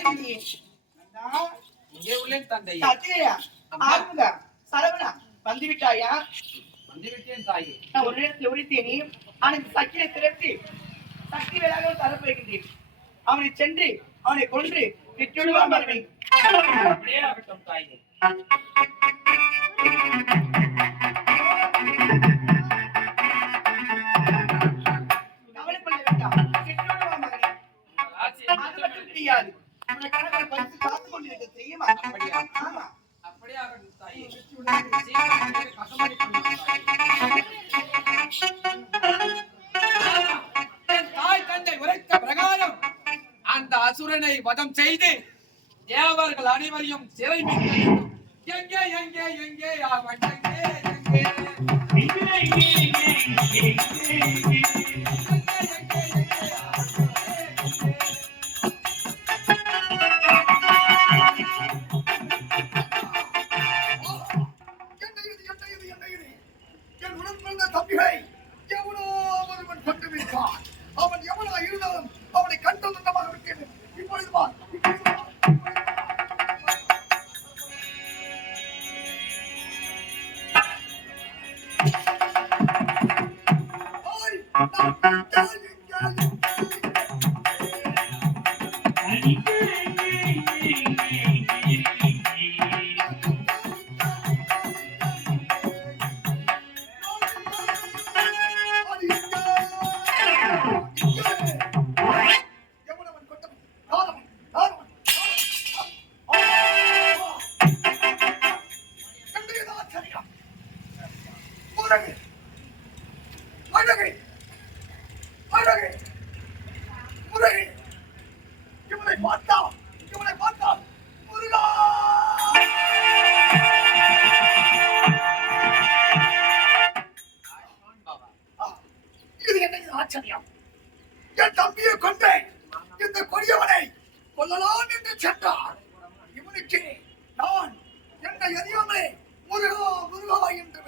தந்தையே. அண்ணா, இங்கே உள்ளேன் தந்தை சத்தியா, ஆறுமுகா, சரவணா, வந்து விட்டாயா வந்து விட்டேன் தாயே நான் ஒரு நேரத்தில் உரித்தேனே அவனுக்கு சக்தியை திரட்டி சக்தி வேளாக தரப்போகின்றேன். அவனை சென்று அவனை கொன்று விட்டுடுவான் மருமை அப்படியே ஆகட்டும் தாயே. அசுரனை வதம் செய்து தேவர்கள் அனைவரையும் சிறை மீட்க எங்கே எங்கே எங்கே அவன் எங்கே எங்கே எங்கே, எங்கே, எங்கே அவன்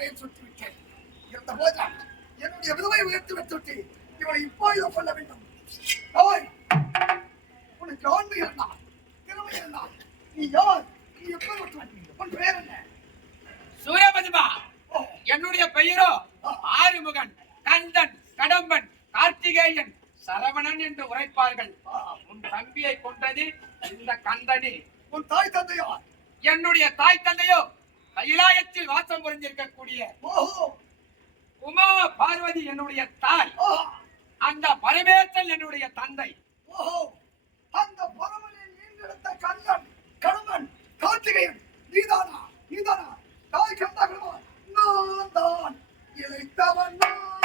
பெயர் சுட்டிவிட்டேன் இருந்த போது என்னுடைய விதவை உயர்த்தி வைத்துவிட்டு இவனை இப்போது கொள்ள வேண்டும். ஓய் உனக்கு ஆண்மை இருந்தால் திறமை இருந்தால் நீ யார்? நீ எப்போ உன் பெயர் என்ன? சூரபதுமா ஓ, என்னுடைய பெயரோ? ஆறுமுகன் கந்தன் கடம்பன் கார்த்திகேயன் சரவணன் என்று உரைப்பார்கள். உன் தம்பியை கொண்டது இந்த கந்தனி. உன் தாய் தந்தையார் என்னுடைய தாய் தந்தையோ? கைலாயத்தில் வாசம் புரிந்திருக்கக்கூடிய ஓஹோ. உமா பார்வதி என்னுடைய தாய். அந்த பரமேசன் என்னுடைய தந்தை. ஓஹோ. அந்த பரமனின் மீண்டெடுத்த கண்ணன் கணவன் கார்த்திகேயன் நீதானா நீதானா? தாய் கண்டகமா நான் தான் இழைத்தவன் நான்.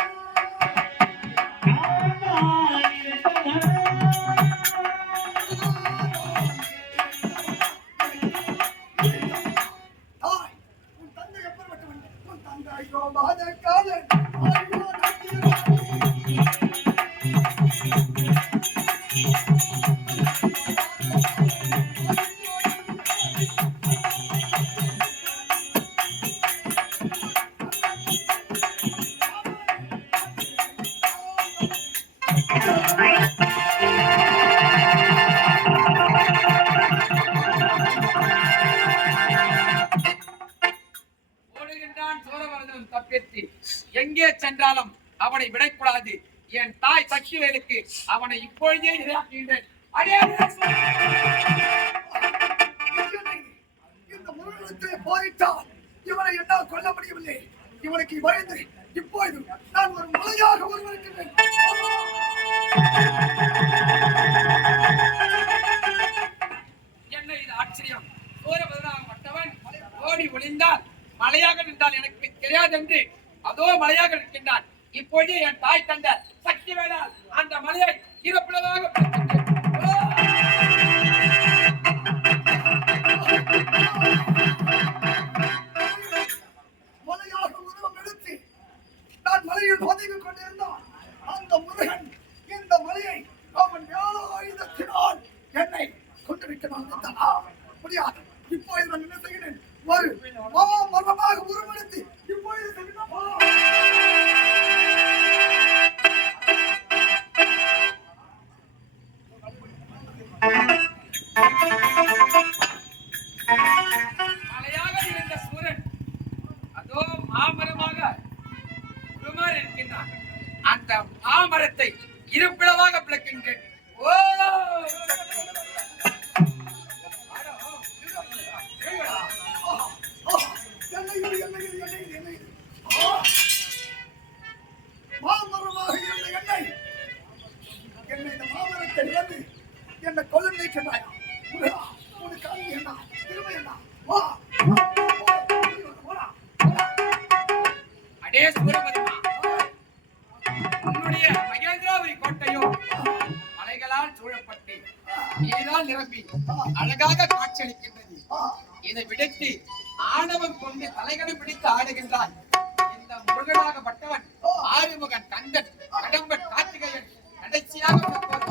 தப்பித்து எங்கே சென்றாலும் அவனை விடக்கூடாது. என் தாய் சக்திவேலுக்கு அவனை இப்பொழுதே இரையாக்குகின்றேன் அடே இந்த முருகனத்தை போரிட்டால் இவனை என்னால் கொல்ல முடியவில்லை. இவனுக்கு பயந்து இப்பொழுது நான் ஒரு உருவெடுக்கின்றேன். என்ன இது ஆச்சரியம்? சூரபதனாகப்பட்டவன் ஓடி ஒளிந்தால் மலையாக நின்றால் எனக்கு தெரியாது என்று அதோ மலையாக நிற்கின்றான். இப்பொழுது என் தாய் தந்த சக்தி வேளால் அந்த மலையை இருப்பிடமாக மலையாக உருவம் எடுத்து நான் மலையில் பதவி கொண்டிருந்தான். அந்த முருகன் இந்த மலையை அவன் வேலாயுதத்தினால் என்னை கொண்டிருக்க நான் நினைத்தானா? முடியாது. இப்பொழுது நான் என்ன செய்கிறேன்? ஒரு மா மர்மமாக உருவெடுத்து பிளக் அண்ட் இந்த மாமரத்தை இழந்து என்னை கொலை நீக்கினாய் என்ன வா அடே நீரால் நிரம்பி அழகாக காட்சியளிக்கின்றது. இதை விடுத்து ஆணவம் கொண்டு தலைகளை பிடித்து ஆடுகின்றாய் இந்த முருகனாகப்பட்டவன் ஆறுமுகன் கந்தன் கடம்பன் கார்த்திகேயன் கடைசியாக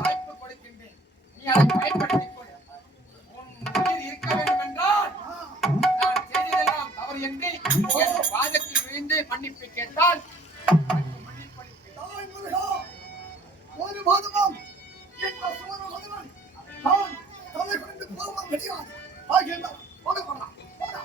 வாய்ப்பு கொடுக்கின்றேன். நீ அதை பயன்படுத்திக் கொள். உன் உயிர் இருக்க வேண்டும் என்றால் நான் செய்ததெல்லாம் தவறு என்று என் பாதத்தில் விழுந்து மன்னிப்பு கேட்டால் உனக்கு மன்னிப்பு அளிப்பேன். தாய் ஒரு மாதமாம் என்ற சோழ மதுவன் நான் தலை கொண்டு கிடையாது ஆகியதான் போட போடா போடா.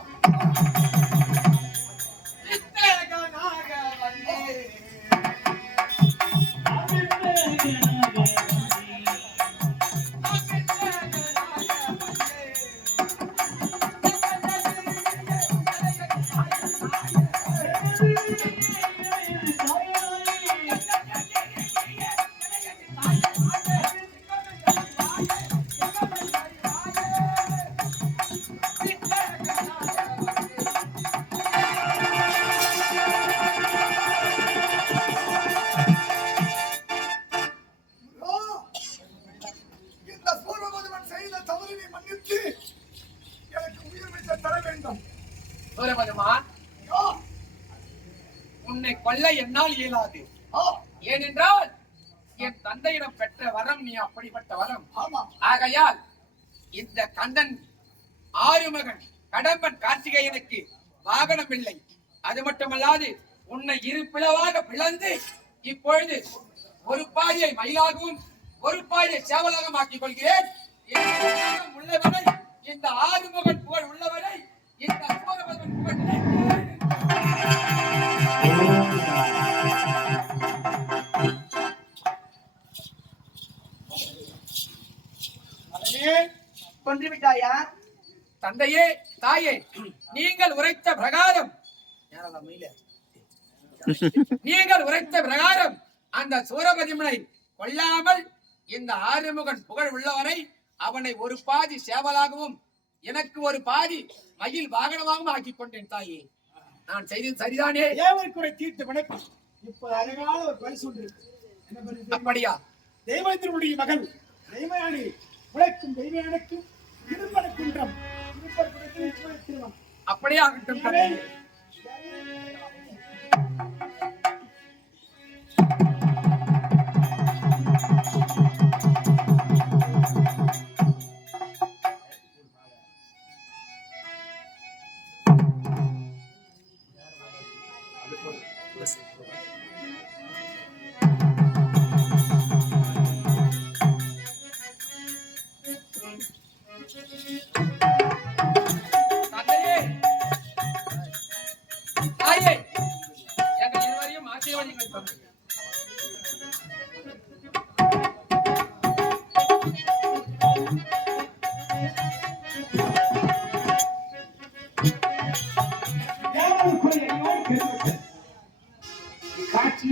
ஆ உன்னை கொல்ல என்னால் இயலாது. ஏனென்றால் என் தந்தையிடம் பெற்ற வரம் நீ அப்படிப்பட்ட வரம். ஆகையால் இந்த கந்தன் ஆறுமகன் கடம்பன் கார்த்திகேயனுக்கு வாகனம் இல்லை அது மட்டுமல்லாது உன்னை இரு பிளவாக பிளந்து இப்பொழுது ஒரு பாதியை மயிலாகவும் ஒரு பாதியை சேவலாகவும் ஆக்கிக் கொள்கிறேன் தந்தையே தாயே நீங்கள் உரைத்த பிரகாரம் நீங்கள் உரைத்த பிரகாரம் அந்த சூரபதிமனை கொல்லாமல் இந்த ஆறுமுகன் புகழ் உள்ளவரை அவனை ஒரு பாதி சேவலாகவும் எனக்கு ஒரு பாதி மயில் வாகனமாகவும் ஆக்கிக் கொண்டேன் தாயே. நான் செய்தது சரிதானே? தேவர் குறை தீர்த்து வணக்கம் இப்ப அழகான ஒரு பரிசு பரிசு அப்படியா? தெய்வத்தினுடைய மகள் தெய்வயானி உழைக்கும் தெய்வயானுக்கு குன்றம். திருமணம் அப்படியே ஆகட்டும்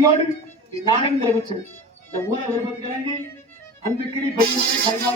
காட்சியோடு நாடகம் நிறைவேற்றும் இந்த ஊர விருப்பம் கிழங்கு அன்புக்கிரி பெரியவர்கள் கைகால்